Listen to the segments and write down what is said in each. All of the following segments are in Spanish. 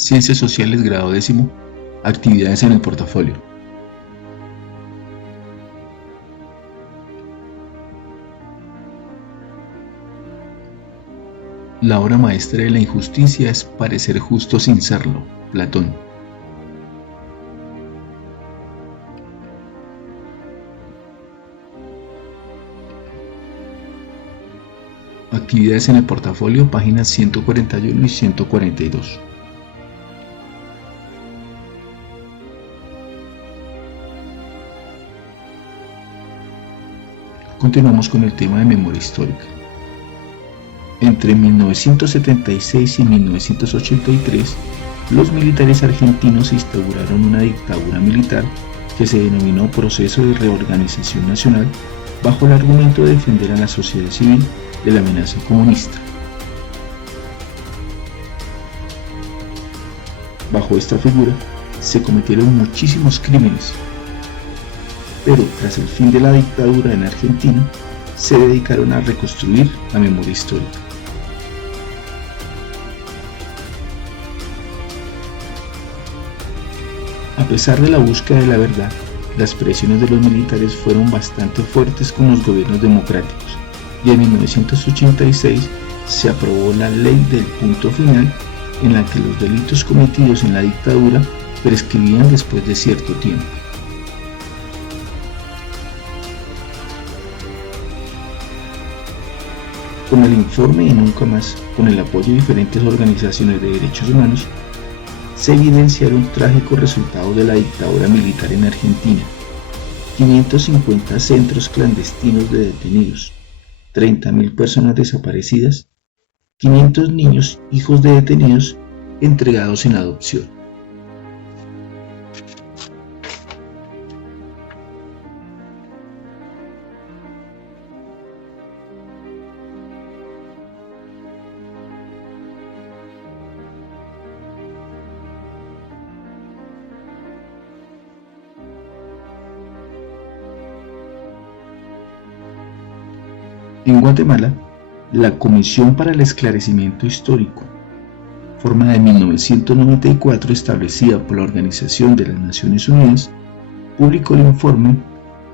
Ciencias Sociales grado 10º, actividades en el portafolio. La obra maestra de la injusticia es parecer justo sin serlo, Platón. Actividades en el portafolio, páginas 141 y 142. Continuamos con el tema de memoria histórica. Entre 1976 y 1983, los militares argentinos instauraron una dictadura militar que se denominó Proceso de Reorganización Nacional, bajo el argumento de defender a la sociedad civil de la amenaza comunista. Bajo esta figura se cometieron muchísimos crímenes, pero tras el fin de la dictadura en Argentina, se dedicaron a reconstruir la memoria histórica. A pesar de la búsqueda de la verdad, las presiones de los militares fueron bastante fuertes con los gobiernos democráticos, y en 1986 se aprobó la Ley del Punto Final, en la que los delitos cometidos en la dictadura prescribían después de cierto tiempo. Con el informe y nunca más, con el apoyo de diferentes organizaciones de derechos humanos, se evidenciaron trágicos resultados de la dictadura militar en Argentina: 550 centros clandestinos de detenidos, 30.000 personas desaparecidas, 500 niños hijos de detenidos entregados en adopción. En Guatemala, la Comisión para el Esclarecimiento Histórico, formada en 1994, establecida por la Organización de las Naciones Unidas, publicó el informe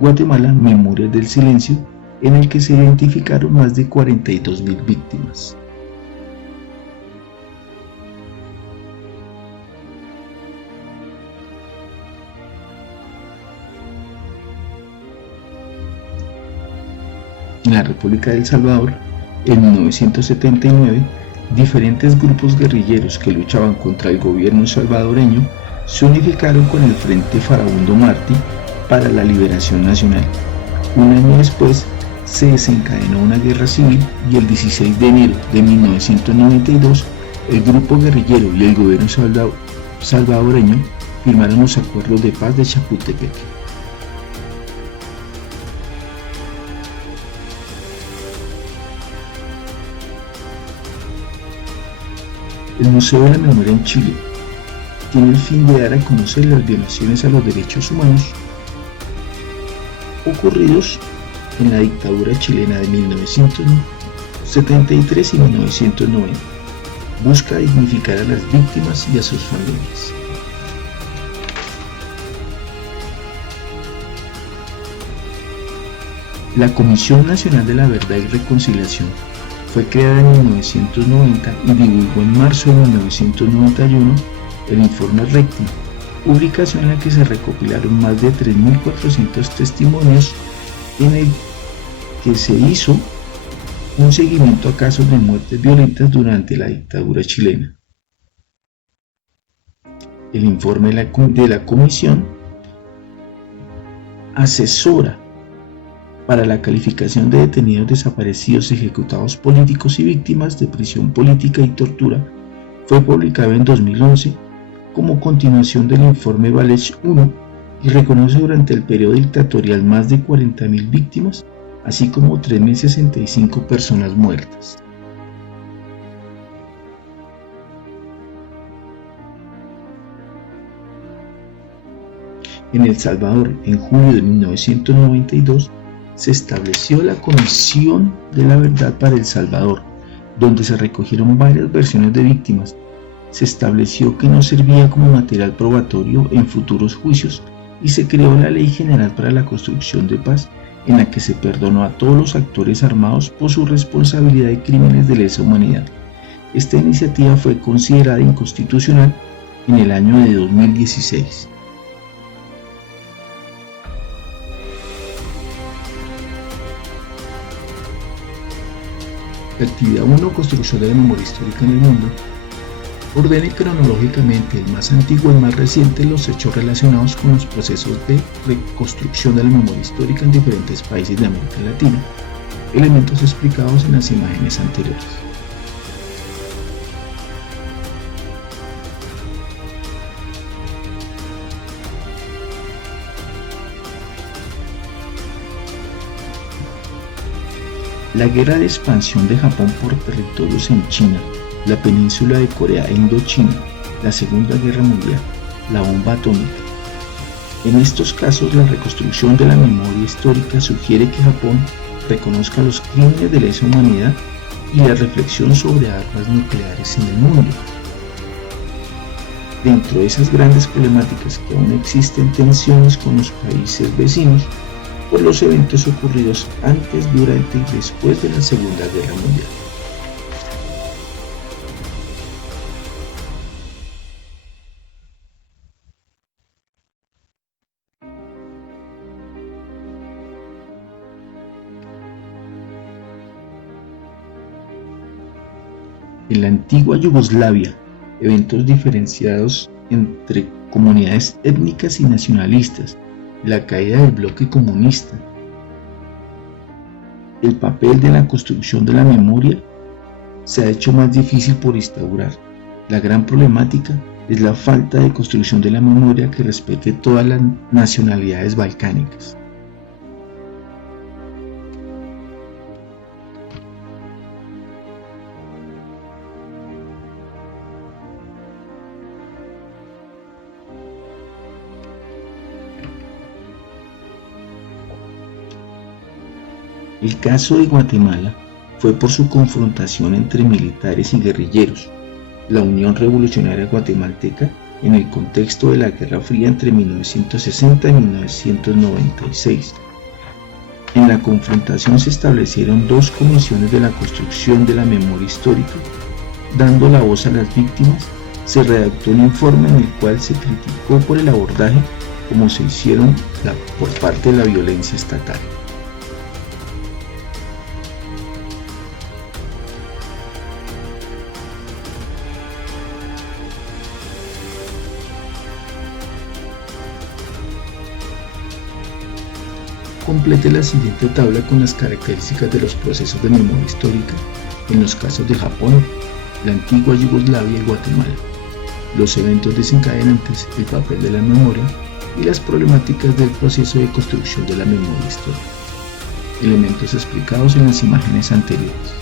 Guatemala, Memorias del Silencio, en el que se identificaron más de 42.000 víctimas. En la República de El Salvador, en 1979, diferentes grupos guerrilleros que luchaban contra el gobierno salvadoreño se unificaron con el Frente Farabundo Martí para la Liberación Nacional. Un año después, se desencadenó una guerra civil y el 16 de enero de 1992, el grupo guerrillero y el gobierno salvadoreño firmaron los acuerdos de paz de Chapultepec. El Museo de la Memoria en Chile tiene el fin de dar a conocer las violaciones a los derechos humanos ocurridos en la dictadura chilena de 1973 y 1990. Busca dignificar a las víctimas y a sus familias. La Comisión Nacional de la Verdad y Reconciliación fue creada en 1990 y divulgó en marzo de 1991 el informe Recti, publicación en la que se recopilaron más de 3.400 testimonios, en el que se hizo un seguimiento a casos de muertes violentas durante la dictadura chilena. El informe de la Comisión asesora para la calificación de detenidos desaparecidos, ejecutados políticos y víctimas de prisión política y tortura. Fue publicado en 2011 como continuación del informe Valech I y reconoce durante el periodo dictatorial más de 40.000 víctimas, así como 3.065 personas muertas. En El Salvador, en julio de 1992, se estableció la Comisión de la Verdad para El Salvador, donde se recogieron varias versiones de víctimas. se estableció que no servía como material probatorio en futuros juicios y se creó la Ley General para la Construcción de Paz, en la que se perdonó a todos los actores armados por su responsabilidad de crímenes de lesa humanidad. Esta iniciativa fue considerada inconstitucional en el año de 2016. La actividad 1, construcción de la memoria histórica en el mundo, ordene cronológicamente el más antiguo al más reciente los hechos relacionados con los procesos de reconstrucción de la memoria histórica en diferentes países de América Latina, elementos explicados en las imágenes anteriores. La guerra de expansión de Japón por territorios en China, la península de Corea e Indochina, la Segunda Guerra Mundial, la bomba atómica. En estos casos, la reconstrucción de la memoria histórica sugiere que Japón reconozca los crímenes de lesa humanidad y la reflexión sobre armas nucleares en el mundo. Dentro de esas grandes problemáticas que aún existen tensiones con los países vecinos, por los eventos ocurridos antes, durante y después de la Segunda Guerra Mundial. En la antigua Yugoslavia, eventos diferenciados entre comunidades étnicas y nacionalistas, la caída del bloque comunista, el papel de la construcción de la memoria se ha hecho más difícil por instaurar. La gran problemática es la falta de construcción de la memoria que respete todas las nacionalidades balcánicas. El caso de Guatemala fue por su confrontación entre militares y guerrilleros, la Unión Revolucionaria Guatemalteca, en el contexto de la Guerra Fría entre 1960 y 1996. En la confrontación se establecieron dos comisiones de la construcción de la memoria histórica. Dando la voz a las víctimas, se redactó un informe en el cual se criticó por el abordaje como se hicieron por parte de la violencia estatal. Complete la siguiente tabla con las características de los procesos de memoria histórica en los casos de Japón, la antigua Yugoslavia y Guatemala, los eventos desencadenantes, el papel de la memoria y las problemáticas del proceso de construcción de la memoria histórica. Elementos explicados en las imágenes anteriores.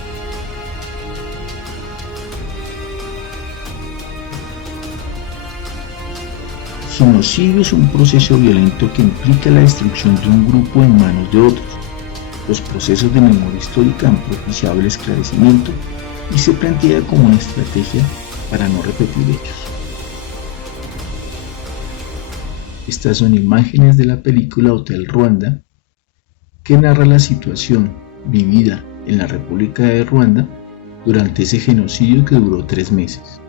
Genocidio es un proceso violento que implica la destrucción de un grupo en manos de otros. Los procesos de memoria histórica han propiciado el esclarecimiento y se plantea como una estrategia para no repetir hechos. Estas son imágenes de la película Hotel Ruanda, que narra la situación vivida en la República de Ruanda durante ese genocidio que duró 3 meses.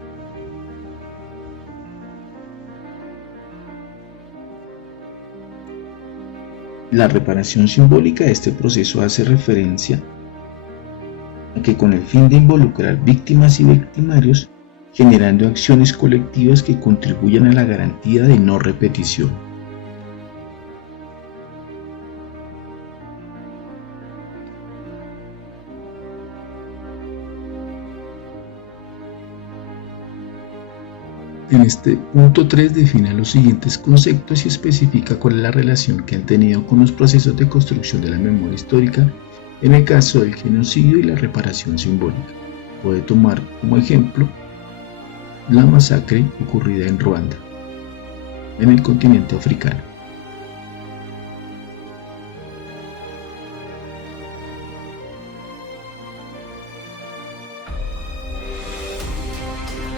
La reparación simbólica de este proceso hace referencia a que con el fin de involucrar víctimas y victimarios, generando acciones colectivas que contribuyan a la garantía de no repetición. En este punto 3 define los siguientes conceptos y especifica cuál es la relación que han tenido con los procesos de construcción de la memoria histórica en el caso del genocidio y la reparación simbólica. Puede tomar como ejemplo la masacre ocurrida en Ruanda, en el continente africano.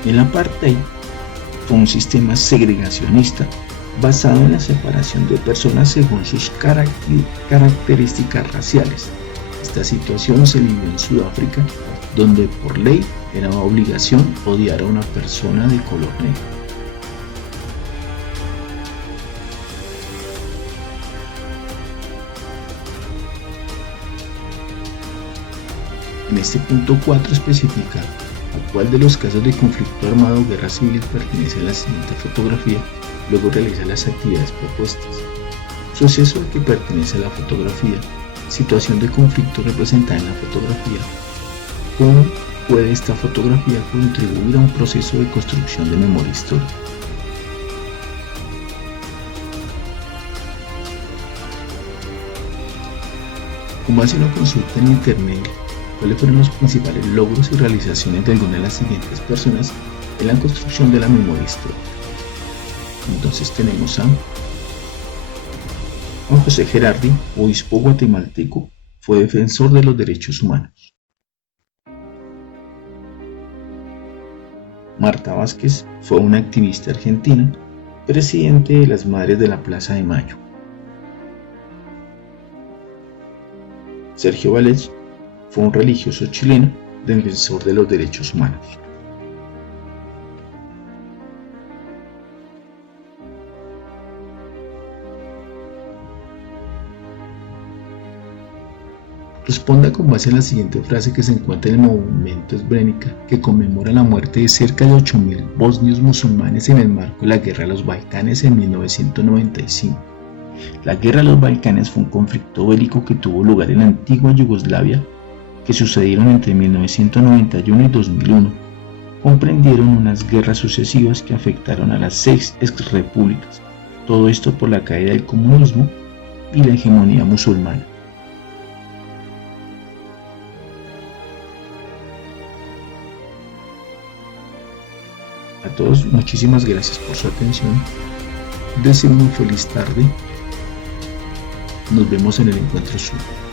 El apartheid fue un sistema segregacionista basado en la separación de personas según sus características raciales. Esta situación se vivió en Sudáfrica, donde por ley era una obligación odiar a una persona de color negro. En este punto 4 especifica a cuál de los casos de conflicto armado o guerra civil pertenece a la siguiente fotografía, luego realiza las actividades propuestas. Suceso al que pertenece a la fotografía, situación de conflicto representada en la fotografía. ¿Cómo puede esta fotografía contribuir a un proceso de construcción de memoria histórica? Con base en una consulta en internet, ¿cuáles fueron los principales logros y realizaciones de algunas de las siguientes personas en la construcción de la memoria histórica? Entonces tenemos a Juan José Gerardi, obispo guatemalteco, fue defensor de los derechos humanos. Marta Vázquez fue una activista argentina, presidente de las Madres de la Plaza de Mayo. Sergio Vallés fue un religioso chileno, defensor de los derechos humanos. Responda con base en la siguiente frase que se encuentra en el monumento Srebrenica, que conmemora la muerte de cerca de 8.000 bosnios musulmanes en el marco de la Guerra de los Balcanes en 1995. La Guerra de los Balcanes fue un conflicto bélico que tuvo lugar en la antigua Yugoslavia, que sucedieron entre 1991 y 2001. Comprendieron unas guerras sucesivas que afectaron a las 6 exrepúblicas, todo esto por la caída del comunismo y la hegemonía musulmana. A todos, muchísimas gracias por su atención. Deseo una feliz tarde. Nos vemos en el encuentro sur.